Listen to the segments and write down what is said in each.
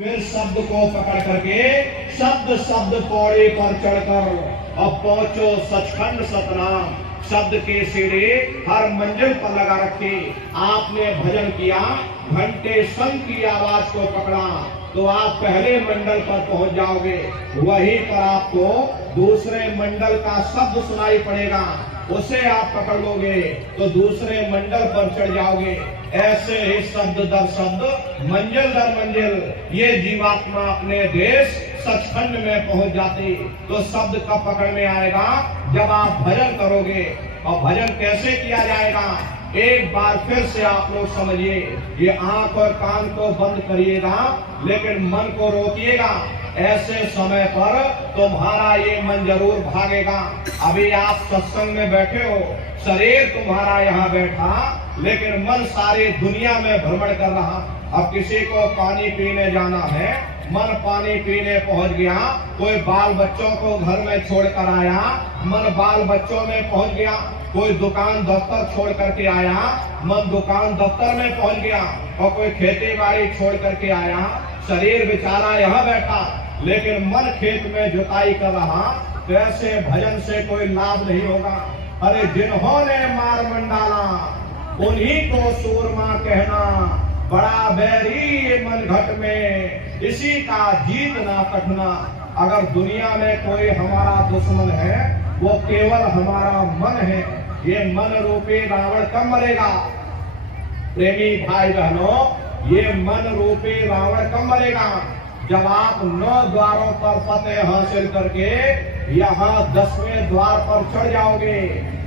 फिर शब्द को पकड़ करके शब्द शब्द पौड़े पर चढ़कर अब पहुंचो सचखंड सतनाम। शब्द के सीढ़ी हर मंजिल पर लगा रखे। आपने भजन किया, घंटे शंख की आवाज को पकड़ा तो आप पहले मंडल पर पहुंच जाओगे। वहीं पर आपको दूसरे मंडल का शब्द सुनाई पड़ेगा, उसे आप पकड़ लोगे तो दूसरे मंडल पर चढ़ जाओगे। ऐसे ही शब्द दर शब्द, मंजिल दर मंजिल ये जीवात्मा अपने देश सचखंड में पहुंच जाती। तो शब्द कब पकड़ में आएगा? जब आप भजन करोगे। और भजन कैसे किया जाएगा? एक बार फिर से आप लोग समझिए। ये आंख और कान को बंद करिएगा, लेकिन मन को रोकिएगा। ऐसे समय पर तुम्हारा ये मन जरूर भागेगा। अभी आप सत्संग में बैठे हो, शरीर तुम्हारा यहाँ बैठा, लेकिन मन सारी दुनिया में भ्रमण कर रहा। अब किसी को पानी पीने जाना है, मन पानी पीने पहुंच गया। कोई बाल बच्चों को घर में छोड़कर आया, मन बाल बच्चों में पहुंच गया। कोई दुकान दफ्तर छोड़ करके आया, मन दुकान दफ्तर में पहुंच गया। और कोई खेती बाड़ी छोड़ करके आया, शरीर बेचारा यहाँ बैठा, लेकिन मन खेत में जुताई कर रहा। तो ऐसे भजन से कोई लाभ नहीं होगा। अरे जिन्होंने मार मंडाला उन्हीं को सूरमा कहना, बड़ा बैरी ये मन घट में, इसी का जीतना कटना। अगर दुनिया में कोई हमारा दुश्मन है, वो केवल हमारा मन है। ये मन रूपी रावण कब मरेगा? प्रेमी भाई बहनों, ये मन रूपी रावण कब मरेगा? जब आप 9 द्वारों पर फतेह हासिल करके यहाँ 10वें द्वार पर चढ़ जाओगे,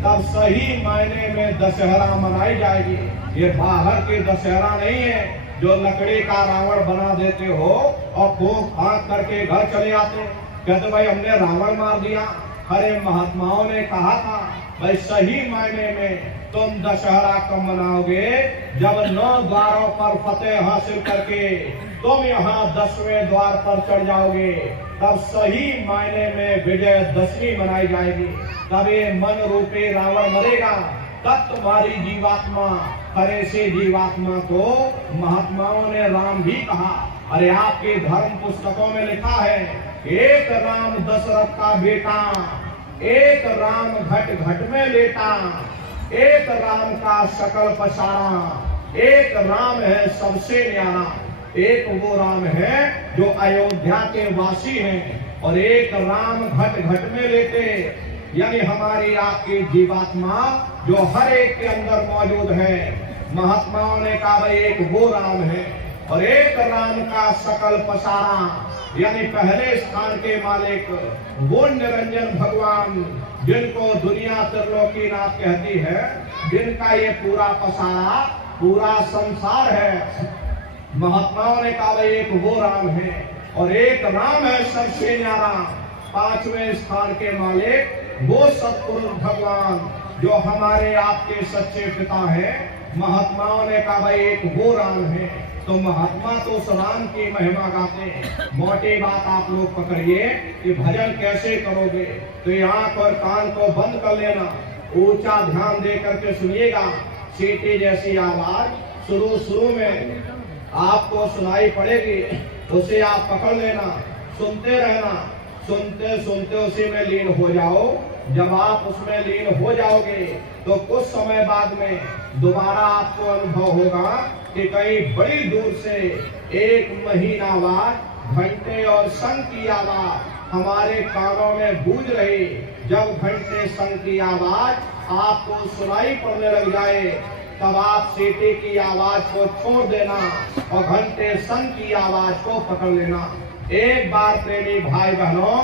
तब सही मायने में दशहरा मनाई जाएगी। ये बाहर की दशहरा नहीं है जो लकड़ी का रावण बना देते हो और फूंक फांक करके घर चले आते, कहते भाई हमने रावण मार दिया। अरे महात्माओं ने कहा था भाई सही मायने में तुम दशहरा कब मनाओगे? जब 9 द्वारों पर फतेह हासिल करके तुम यहाँ 10वें द्वार पर चढ़ जाओगे, तब सही मायने में विजयदशमी मनाई जाएगी। तब ये मन रूपी रावण मरेगा, तब तुम्हारी जीवात्मा, अरे से जीवात्मा को महात्माओं ने राम भी कहा। अरे आपके धर्म पुस्तकों में लिखा है, एक राम दशरथ का बेटा, एक राम घट घट में लेटा, एक राम का सकल पसारा, एक राम है सबसे न्यारा। एक वो राम है जो अयोध्या के वासी हैं, और एक राम घट घट में लेते, यानी हमारी आपकी जीवात्मा जो हर एक के अंदर मौजूद है। महात्माओं ने कहा भाई एक वो राम है, और एक राम का सकल पसारा, यानी पहले स्थान के मालिक वो निरंजन भगवान, जिनको दुनिया त्रिलोकीनाथ कहती है, जिनका ये पूरा पसारा, पूरा संसार है। महात्माओं ने कहा भाई एक वो राम है, और एक राम है सबसे न्यारा, 5वें स्थान के मालिक वो सतपुरुष भगवान जो हमारे आपके सच्चे पिता है। महात्माओं ने कहा भाई एक वो राम है। तो महात्मा तो उस राम की महिमा गाते हैं। मोटी बात आप लोग पकड़िए कि भजन कैसे करोगे। तो ये आंख और कान को बंद कर लेना, ऊंचा ध्यान दे करके सुनिएगा। सीटी जैसी आवाज शुरू में आपको सुनाई पड़ेगी, उसे आप पकड़ लेना, सुनते रहना, सुनते सुनते उसी में लीन हो जाओ। जब आप उसमें लीन हो जाओगे तो कुछ समय बाद में दोबारा आपको अनुभव होगा कि कहीं बड़ी दूर से एक महीन आवाज, घंटे और शंख की आवाज हमारे कानों में गूंज रही। जब घंटे शंख की आवाज आपको सुनाई पड़ने लग जाए, तब आप सीटी की आवाज को छोड़ देना और घंटे शंख की आवाज को पकड़ लेना। एक बार प्रेमी भाई बहनों,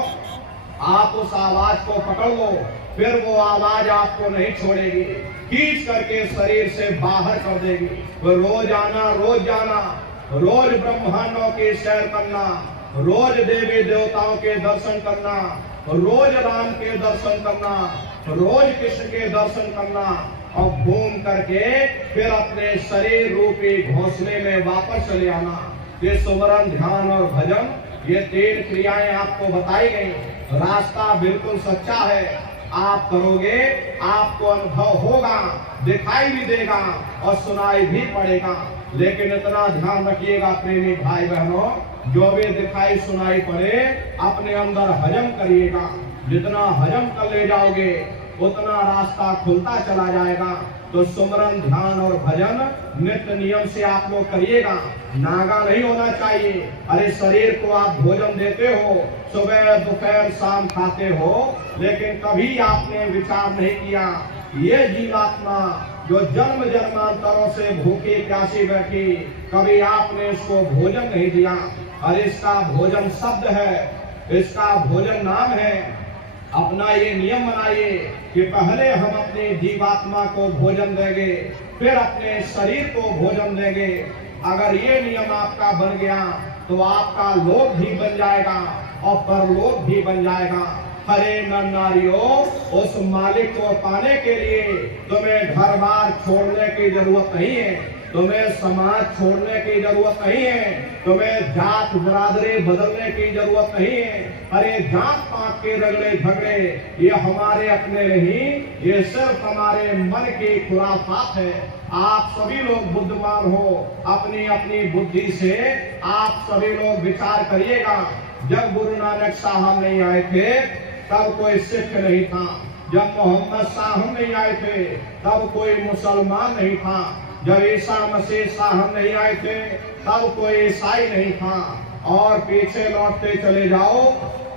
आप उस आवाज को पकड़ लो, फिर वो आवाज आपको नहीं छोड़ेगी, खींच करके शरीर से बाहर कर देगी। तो रोज आना, रोज जाना, रोज ब्रह्मांडों की सैर करना, रोज देवी देवताओं के दर्शन करना, रोज राम के दर्शन करना, रोज कृष्ण के दर्शन करना, और घूम करके फिर अपने शरीर रूपी घोंसले में वापस चले आना। ये सुमरन, ध्यान और भजन, ये 3 क्रियाएं आपको बताई गई। रास्ता बिल्कुल सच्चा है, आप करोगे आपको अनुभव होगा, दिखाई भी देगा और सुनाई भी पड़ेगा। लेकिन इतना ध्यान रखिएगा प्रेमी भाई बहनों, जो भी दिखाई सुनाई पड़े अपने अंदर हजम करिएगा। जितना हजम कर ले जाओगे उतना रास्ता खुलता चला जाएगा। तो सुमरन, ध्यान और भजन नित्य नियम से आप लोग करिएगा। नागा नहीं होना चाहिए। अरे शरीर को आप भोजन देते हो, सुबह दोपहर शाम खाते हो, लेकिन कभी आपने विचार नहीं किया ये जीवात्मा जो जन्म जन्मांतरों से भूखी प्यासी बैठी, कभी आपने इसको भोजन नहीं दिया। अरे इसका भोजन शब्द है, इसका भोजन नाम है। अपना ये नियम बनाइए कि पहले हम अपने जीवात्मा को भोजन देंगे, फिर अपने शरीर को भोजन देंगे। अगर ये नियम आपका बन गया तो आपका लोक भी बन जाएगा और परलोक भी बन जाएगा। हरे नर नारियों, उस मालिक को पाने के लिए तुम्हें घर बार छोड़ने की जरूरत नहीं है, तुम्हें समाज छोड़ने की जरूरत नहीं है, तुम्हें जात बरादरी बदलने की जरूरत नहीं है। अरे जात पात के रगड़े झगड़े ये हमारे अपने नहीं, ये सिर्फ हमारे मन की खुराफात है। आप सभी लोग बुद्धिमान हो, अपनी अपनी बुद्धि से आप सभी लोग विचार करिएगा। जब गुरु नानक साहब नहीं आए थे तब कोई सिख नहीं था, जब मोहम्मद साहब नहीं आए थे तब कोई मुसलमान नहीं था, जब ईसा मसीह साहब नहीं आए थे तब कोई ईसाई नहीं था। और पीछे लौटते चले जाओ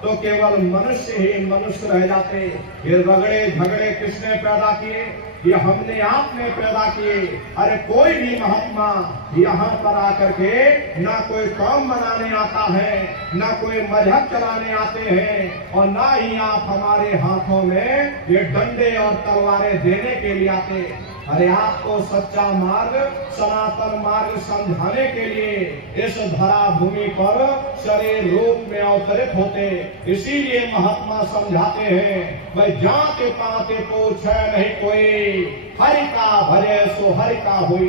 तो केवल मनुष्य ही मनुष्य रह जाते। ये रगड़े झगड़े किसने पैदा किए? ये हमने आपने पैदा किए। अरे कोई भी महात्मा यहाँ पर आकर के ना कोई कौम बनाने आता है, ना कोई मजहब चलाने आते हैं, और ना ही आप हमारे हाथों में ये डंडे और तलवारें देने के लिए आते। अरे आपको सच्चा मार्ग, सनातन मार्ग समझाने के लिए इस धरा भूमि पर शरीर रूप में अवतरित होते। इसीलिए महात्मा समझाते हैं, भाई जाते पाते पूछे नहीं कोई, हरि का भजे सो हरि का हुई।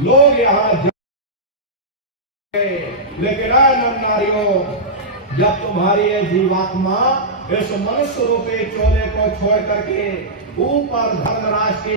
लोग यहाँ लेकिन नारियों, जब तुम्हारी ये जीवात्मा इस मनुष्य रूपी चोले को छोड़ करके ऊपर धर्मराज की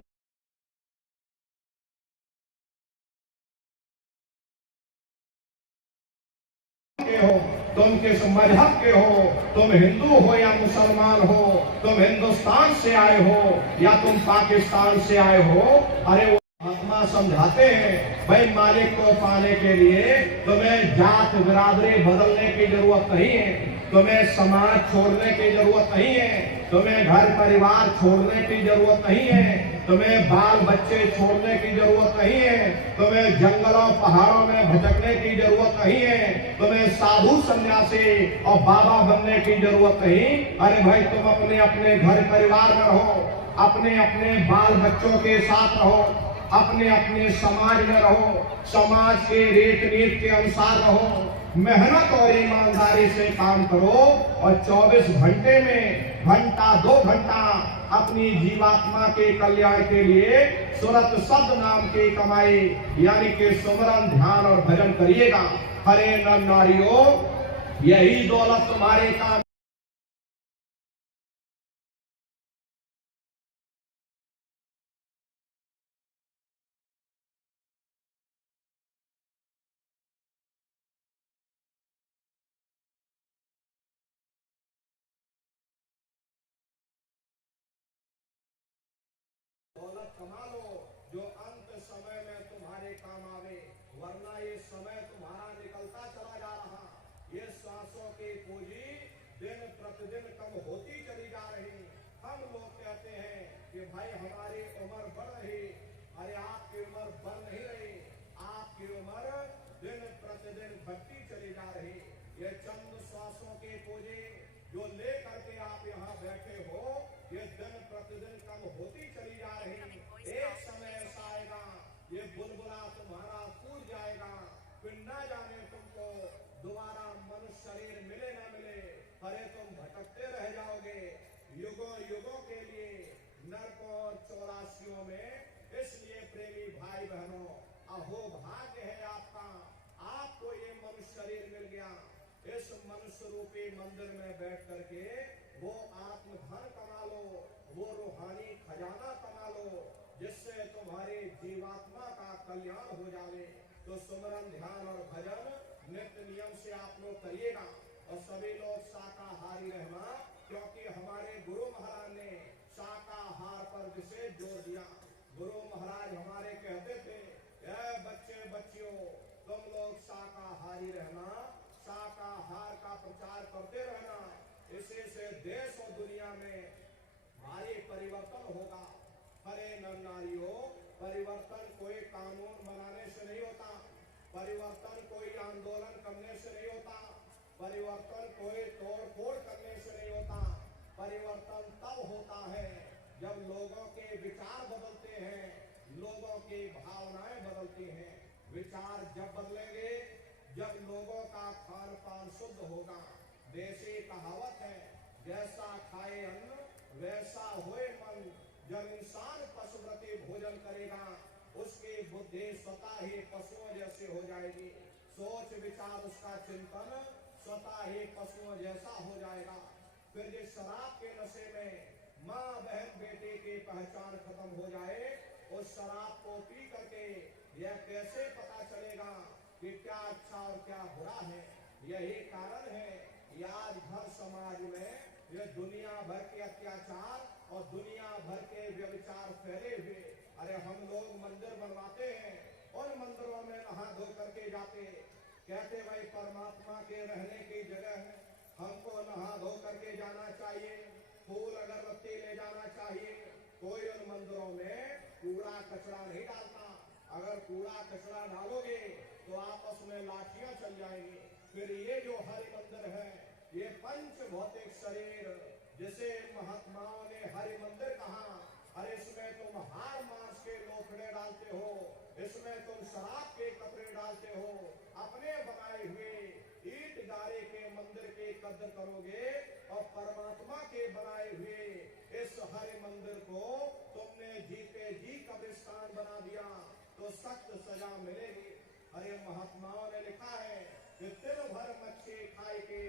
हो, तुम किस मजहब के हो, तुम हिंदू हो या मुसलमान हो, तुम हिंदुस्तान से आए हो या तुम पाकिस्तान से आए हो, अरे वो महात्मा समझाते हैं, भाई मालिक को पाने के लिए तुम्हें जात बिरादरी बदलने की जरूरत नहीं है, तुम्हें समाज छोड़ने की जरूरत नहीं है, तुम्हें घर परिवार छोड़ने की जरूरत नहीं है, तुम्हें बाल बच्चे छोड़ने की जरूरत नहीं है, तुम्हें जंगलों पहाड़ों में भटकने की जरूरत नहीं है, तुम्हें साधु सन्यासी और बाबा बनने की जरूरत नहीं। अरे भाई तुम अपने अपने घर परिवार में रहो, अपने अपने बाल बच्चों के साथ रहो, अपने अपने समाज में रहो, समाज के रीत नीति के अनुसार रहो, मेहनत और ईमानदारी से काम करो, और 24 घंटे में घंटा 2 घंटा अपनी जीवात्मा के कल्याण के लिए सुरत शब्द नाम की कमाई यानी कि सुमरन, ध्यान और भजन करिएगा। हरे नर नारियों, यही दौलत तुम्हारे काम दौलत कमा लो जो अंत समय में तुम्हारे काम आवे, वरना ये समय तुम्हारा निकलता चला जा रहा। ये सांसों की पूंजी दिन प्रतिदिन कम होती चली जा रही। हम लोग कहते हैं कि भाई हमारी उम्र बढ़ रही, अरे आपकी उम्र बढ़ नहीं रही, आपकी उम्र दिन प्रतिदिन घटती चली जा रही। ये चंद सांसों की पूंजी जो लेकर के आप यहाँ बैठे हो, ये दिन प्रतिदिन कम होती चली जा रही। एक समय ऐसा आएगा ये बुलबुला तुम्हारा टूट जाएगा, फिर न जाने तुमको दोबारा मनुष्य शरीर मिले न मिले। अरे तुम भटकते रह जाओगे युगों युगों के लिए नरकों और 84 में। इसलिए प्रेमी भाई बहनों, अहो भाग्य है आपका, आपको ये मनुष्य शरीर मिल गया। इस मनुष्य रूपी मंदिर में बैठ करके वो आत्मधन कमा लो, वो रूहानी खजाना कमा लो, जिससे तुम्हारे जीवात्मा का कल्याण हो जाए। तो सुमरन, ध्यान और भजन नित्य नियम से आप लोग करिएगा और सभी लोग शाकाहारी रहना, क्योंकि हमारे गुरु महाराज ने शाकाहार पर विशेष जोर दिया। गुरु महाराज हमारे कहते थे, बच्चे बच्चियों तुम लोग शाकाहारी रहना, शाकाहार का प्रचार करते रहना, इसी से देश और दुनिया में भारी परिवर्तन होगा। अरे नर नारियों, परिवर्तन कोई कानून बनाने से नहीं होता, परिवर्तन कोई आंदोलन करने से नहीं होता, परिवर्तन कोई तोड़ फोड़ करने से नहीं होता। परिवर्तन तब होता है जब लोगों के विचार बदलते हैं, लोगों की भावनाएं बदलती हैं। विचार जब बदलेंगे जब लोगों का खान पान शुद्ध होगा। देसी कहावत है, जैसा खाए अन्न वैसा होए मन। जब इंसान पशुव्रती भोजन करेगा उसकी बुद्धि स्वतः ही पशुओं जैसे हो जाएगी, सोच विचार उसका चिंतन स्वतः ही पशुओं जैसा हो जाएगा। फिर जिस शराब के नशे में माँ बहन बेटे की पहचान खत्म हो जाए, उस शराब को पी करके यह कैसे पता चलेगा कि क्या अच्छा और क्या बुरा है। यही कारण है कि आज घर समाज में ये दुनिया भर के अत्याचार और दुनिया भर के व्यभिचार फैले हुए। अरे हम लोग मंदिर बनवाते हैं, उन मंदिरों में नहा धो करके जाते, कहते भाई परमात्मा के रहने की जगह है, हमको नहा धो करके जाना चाहिए, फूल अगरबत्ती ले जाना चाहिए। कोई उन मंदिरों में कूड़ा कचरा नहीं डालता। अगर कूड़ा कचरा डालोगे तो आपस में लाठियां चल जाएंगी। फिर ये जो हरि मंदिर है, ये पंच भौतिक शरीर जिसे महात्माओं ने हरि मंदिर कहा, अरे इसमें तुम हार मांस के लोथड़े डालते हो, इसमें तुम शराब के कपड़े डालते हो, अपने बनाए हुए ईट गारे के मंदिर की कद्र करोगे और परमात्मा के बनाए हुए इस हरि मंदिर को तुमने जीते जी कब्रिस्तान बना दिया तो सख्त सजा मिलेगी। अरे महात्माओं ने लिखा है कि तिल भर मच्छी खाए के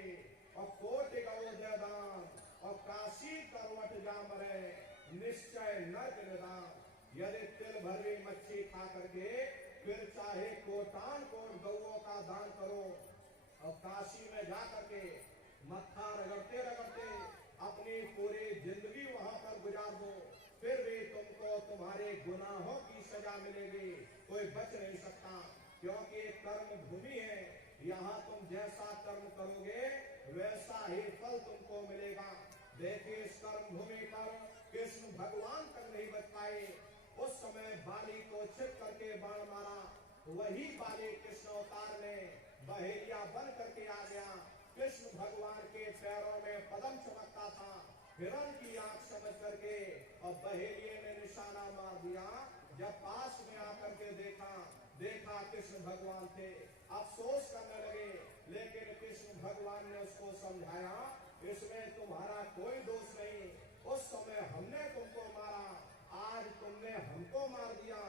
और कोटि गौ दान और काशी करवट जामरे निश्चय नर्क निदान। यदि तिल भरी मच्छी खा करके फिर चाहे कोटान कोट गौओं का दान करो और काशी में जा करके मत्था रगड़ते रगड़ते अपनी पूरी जिंदगी वहां पर गुजार दो, फिर भी तुमको तुम्हारे गुनाहों की सजा मिलेगी, कोई बच नहीं सकता। क्योंकि कर्म भूमि है, यहाँ तुम जैसा कर्म करोगे वैसा ही फल तुमको मिलेगा। देखिए इस कर्म भूमि पर कृष्ण भगवान तक नहीं बच पाए। उस समय बाली को छिप करके बाण मारा, वही बाली कृष्ण अवतार में बहेलिया बन करके आ गया। कृष्ण भगवान के पैरों में पदम चमकता था, हिरण की आंख समझ करके और बहेलिये ने निशाना मार दिया। जब पास में आकर के देखा कृष्ण भगवान थे, अफसोस करने लगे, लेकिन कृष्ण भगवान ने उसको समझाया, इसमें तुम्हारा कोई दोष नहीं, उस समय हमने तुमको मारा, आज तुमने हमको मार दिया,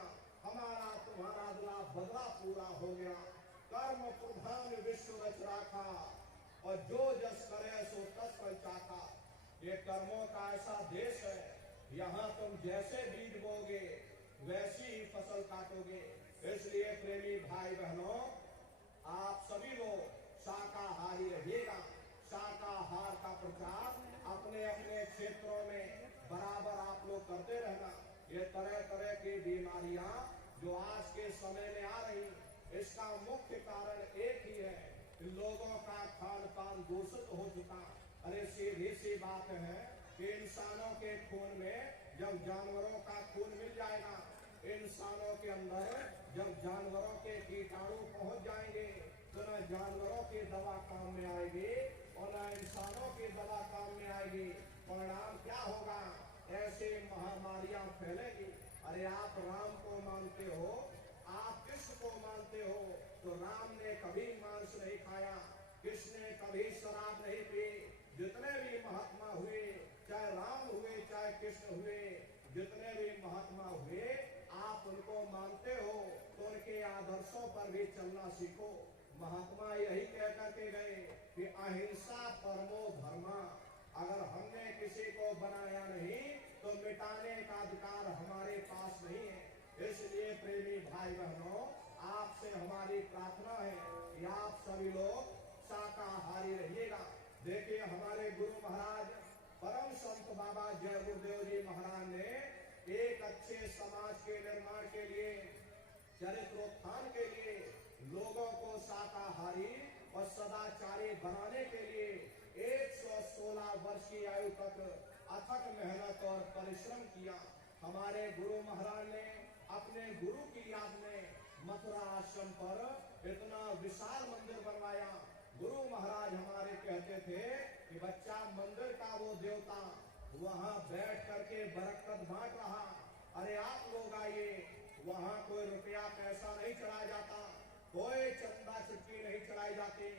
हमारा तुम्हारा बदला पूरा हो गया। कर्म प्रधान विश्व रच राखा और जो जस करे सो तस फल चाखा। ये कर्मों का ऐसा देश है, यहाँ तुम जैसे बीज बोगे वैसी ही फसल काटोगे। इसलिए प्रेमी भाई बहनों, आप सभी लोग शाकाहारी रहिएगा। शाकाहार का प्रचार अपने अपने क्षेत्रों में बराबर आप लोग करते रहना। ये तरह तरह की बीमारियां जो आज के समय में आ रही, इसका मुख्य कारण एक ही है, लोगों का खान पान दूषित हो चुका। अरे सीधी सी बात है कि इंसानों के खून में जब जानवरों का खून मिल जाएगा, इंसानों के अंदर जब जानवरों के कीटाणु पहुंच जाएंगे तो न जानवरों की दवा काम में आएगी और न इंसानों की दवा काम में आएगी। परिणाम क्या होगा? ऐसे महामारियां फैलेगी। अरे आप राम को मानते हो, आप कृष्ण को मानते हो, तो राम ने कभी मांस नहीं खाया, कृष्ण ने कभी शराब नहीं पी। जितने भी महात्मा हुए, चाहे राम हुए चाहे कृष्ण हुए, जितने भी महात्मा हुए, आप उनको मानते हो तो उनके आदर्शों पर भी चलना सीखो। महात्मा यही कह करके गए कि अहिंसा परमो धर्मा। अगर हमने किसी को बनाया नहीं तो मिटाने का अधिकार हमारे पास नहीं है। इसलिए प्रेमी भाई बहनों, आपसे हमारी प्रार्थना है कि आप सभी लोग शाकाहारी रहिएगा। देखिए हमारे गुरु महाराज परम संत बाबा जय गुरुदेव जी महाराज ने एक अच्छे समाज के निर्माण के लिए, चरित्रोत्थान के लिए, लोगों को शाकाहारी और सदाचारी बनाने के लिए 116 वर्ष की आयु तक अथक मेहनत और परिश्रम किया। हमारे गुरु महाराज ने अपने गुरु की याद में मथुरा आश्रम पर इतना विशाल मंदिर बनवाया। गुरु महाराज हमारे कहते थे कि बच्चा, मंदिर का वो देवता वहां बैठ करके बरकत बांट रहा। अरे आप लोग आइए, वहां कोई रुपया पैसा नहीं चढ़ाया जाता, कोई चंदा चुटकी नहीं चढ़ाई जाती।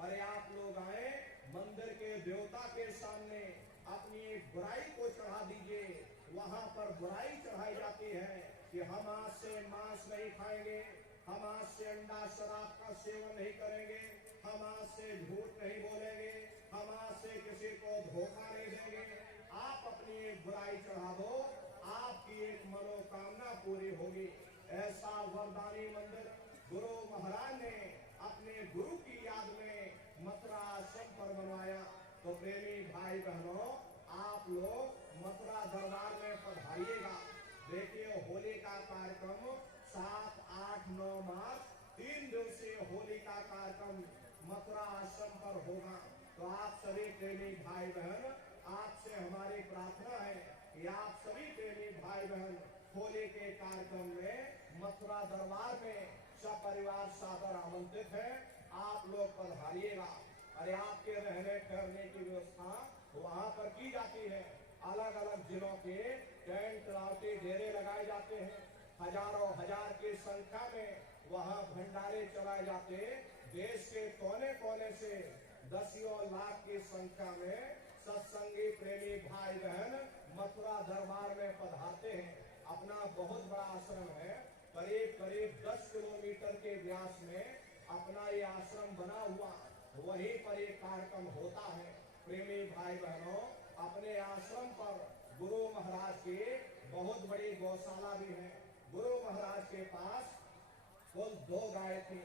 अरे आप लोग आए, मंदिर के देवता के सामने अपनी बुराई को चढ़ा दीजिए। वहां पर बुराई चढ़ाई जाती है कि हम आज से मांस नहीं खाएंगे, हम आज से अंडा शराब का सेवन नहीं करेंगे, हम आज से झूठ नहीं बोलेंगे, हम आज से किसी को धोखा नहीं देंगे। आप अपनी एक बुराई चढ़ा दो, आपकी एक मनोकामना पूरी होगी। ऐसा वरदानी मंदिर गुरु महाराज ने अपने गुरु की याद में मथुरा आश्रम पर बनवाया। तो प्रेमी भाई बहनों, आप लोग मथुरा दरबार में पधारिएगा। देखिए होली का कार्यक्रम 7, 8, 9 मार्च 3 दिवसीय होली का कार्यक्रम मथुरा आश्रम पर होगा। तो आप सभी प्रेमी भाई बहन, आपसे हमारी प्रार्थना है कि आप सभी प्रेमी भाई बहन होली के कार्यक्रम में मथुरा दरबार में सपरिवार सादर आमंत्रित है। आप लोग पधारिएगा। अरे आपके रहने ठहरने की व्यवस्था वहाँ पर की जाती है। अलग अलग जिलों के टेंट रावटी डेरे लगाए जाते हैं। हजारों हजार की संख्या में वहाँ भंडारे चलाए जाते। देश के कोने कोने से दसियों लाख की संख्या में सत्संगी प्रेमी भाई बहन मथुरा दरबार में पधारते हैं। अपना बहुत बड़ा आश्रम है, करीब करीब 10 किलोमीटर के व्यास में अपना ये आश्रम बना हुआ, वहीं पर एक कार्यक्रम होता है। प्रेमी भाई बहनों, अपने आश्रम पर गुरु महाराज की बहुत बड़ी गौशाला भी है। गुरु महाराज के पास कुल 2 गाय थी।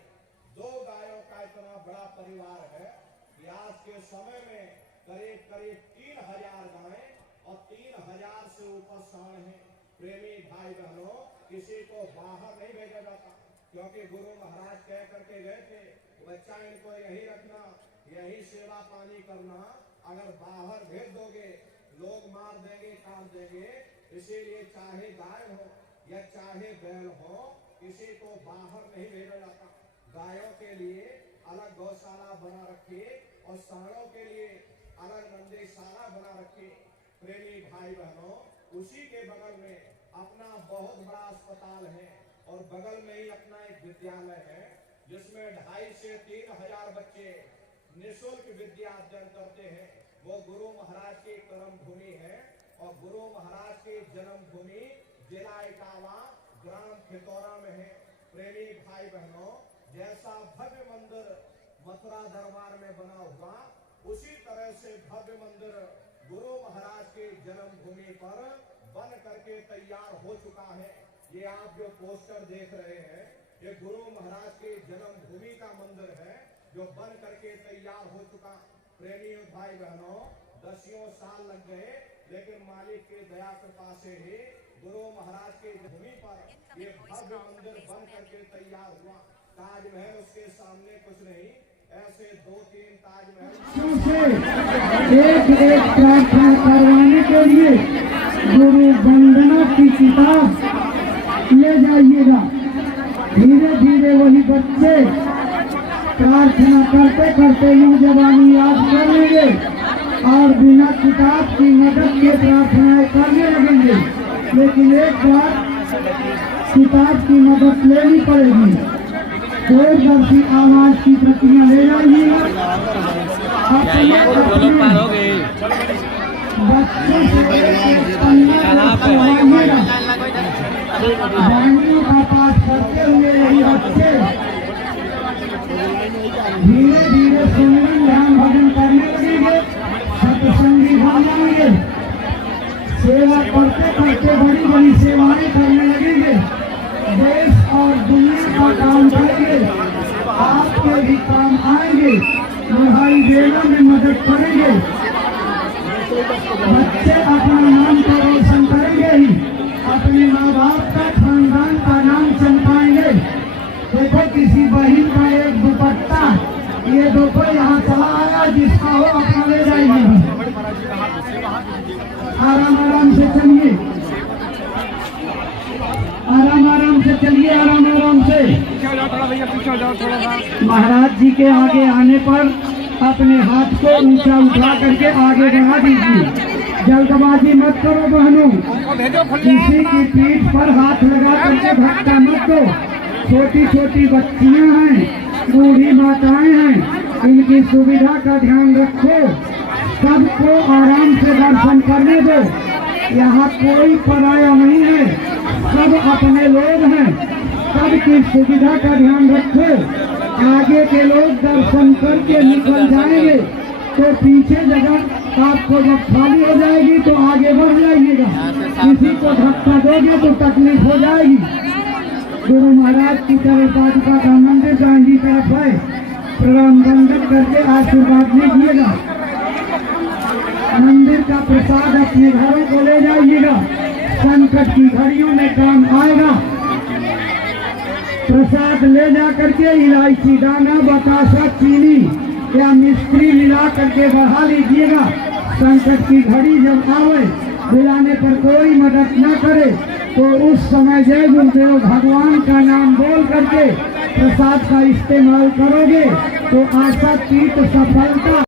2 गायों का इतना बड़ा परिवार है कि आज के समय में करीब करीब 3000 गायें और 3000 से ऊपर सांड हैं। प्रेमी भाई बहनों, किसी को बाहर नहीं भेजा जाता, क्योंकि गुरु महाराज कह करके गए थे, बच्चा इनको यही रखना, यही सेवा पानी करना। अगर बाहर भेज दोगे लोग मार देंगे, काट देंगे। इसीलिए चाहे गाय हो या चाहे बैल हो, किसी को बाहर नहीं भेजा जाता। गायों के लिए अलग गौशाला बना रखी और सांडों के लिए अलग नंदीशाला बना रखी। प्रेमी भाई बहनों, उसी के बगल में अपना बहुत बड़ा अस्पताल है और बगल में ही अपना एक विद्यालय है, जिसमें 2500 से 3000 बच्चे निःशुल्क विद्या अध्ययन करते हैं। वो गुरु महाराज की कर्म भूमि है और गुरु महाराज की जन्म भूमि जिला इटावा, ग्राम खितौरा में है। प्रेमी भाई बहनों, जैसा भव्य मंदिर मथुरा दरबार में बना हुआ, उसी तरह से भव्य मंदिर गुरु महाराज की जन्म भूमि पर बन करके तैयार हो चुका है। ये आप जो पोस्टर देख रहे हैं, ये गुरु महाराज की जन्म भूमि का मंदिर है, जो बन करके तैयार हो चुका। प्रेमी भाई बहनों, 10 साल लग गए, लेकिन मालिक की दया कृपा से ही गुरु महाराज की भूमि पर ये भव्य मंदिर बन करके तैयार हुआ। ताजमहल उसके सामने कुछ नहीं, ऐसे 2-3 ताजमहल एक प्रार्थना करवाने के लिए गुरु वंदना की किताब ले जाइएगा। धीरे धीरे वही बच्चे प्रार्थना करते करते यूं जवानी याद कर लेंगे और बिना किताब की मदद के प्रार्थनाएं करने लगेंगे। लेकिन एक बार किताब की मदद लेनी पड़ेगी। दूरदर्शी आवाज की प्रतियां ले जाइएगा। बच्चों से का पाठ करते हुए यही बच्चे धीरे धीरे सुनने राम भजन करने लगेंगे, सत्संगी बन जाएंगे, सेवा करते करते बड़ी बड़ी सेवाएं करने लगेंगे। देश और दुनिया का काम करके आपके भी काम आएंगे, पढ़ाई देने में मदद करेंगे, बच्चे अपना नाम तो रोशन करेंगे ही, अपने माँ बाप का खानदान का नाम चमकाएंगे। देखो किसी बहन का एक दुपट्टा ये देखो यहाँ चला आया, जिसका हो अपना ले जाइए। आराम आराम से चलिए, आराम आराम से चलिए, आराम आराम से। महाराज जी के आगे आने पर अपने हाथ को ऊंचा उठा करके आगे बढ़ा दीजिए। जल्दबाजी मत करो बहनों, किसी की पीठ पर हाथ लगा करके धक्का मत दो। छोटी छोटी बच्चियां हैं, बूढ़ी माताएं हैं, इनकी सुविधा का ध्यान रखो। सबको आराम से दर्शन करने दो। यहाँ कोई पराया नहीं है, सब अपने लोग हैं। सबकी सुविधा का ध्यान रखो। आगे के लोग दर्शन करके निकल जाएंगे तो पीछे जगह आपको जब खाली हो जाएगी तो आगे बढ़ जाइएगा। किसी को धक्का दोगे तो तकलीफ हो जाएगी। गुरु महाराज की तरफ पादुका का मंदिर गांधी तरफ है, प्रणाम दंडक करके आशीर्वाद लीजिएगा। मंदिर का प्रसाद अपने घरों को ले जाइएगा, संकट की घड़ियों में काम आएगा। प्रसाद ले जा करके इलायची दाना, बतासा, चीनी या मिश्री मिला करके बढ़ा लीजिएगा। संकट की घड़ी जब आवे, बुलाने पर कोई मदद न करे तो उस समय जय गुरुदेव भगवान का नाम बोल करके प्रसाद का इस्तेमाल करोगे तो आशा तीत सफलता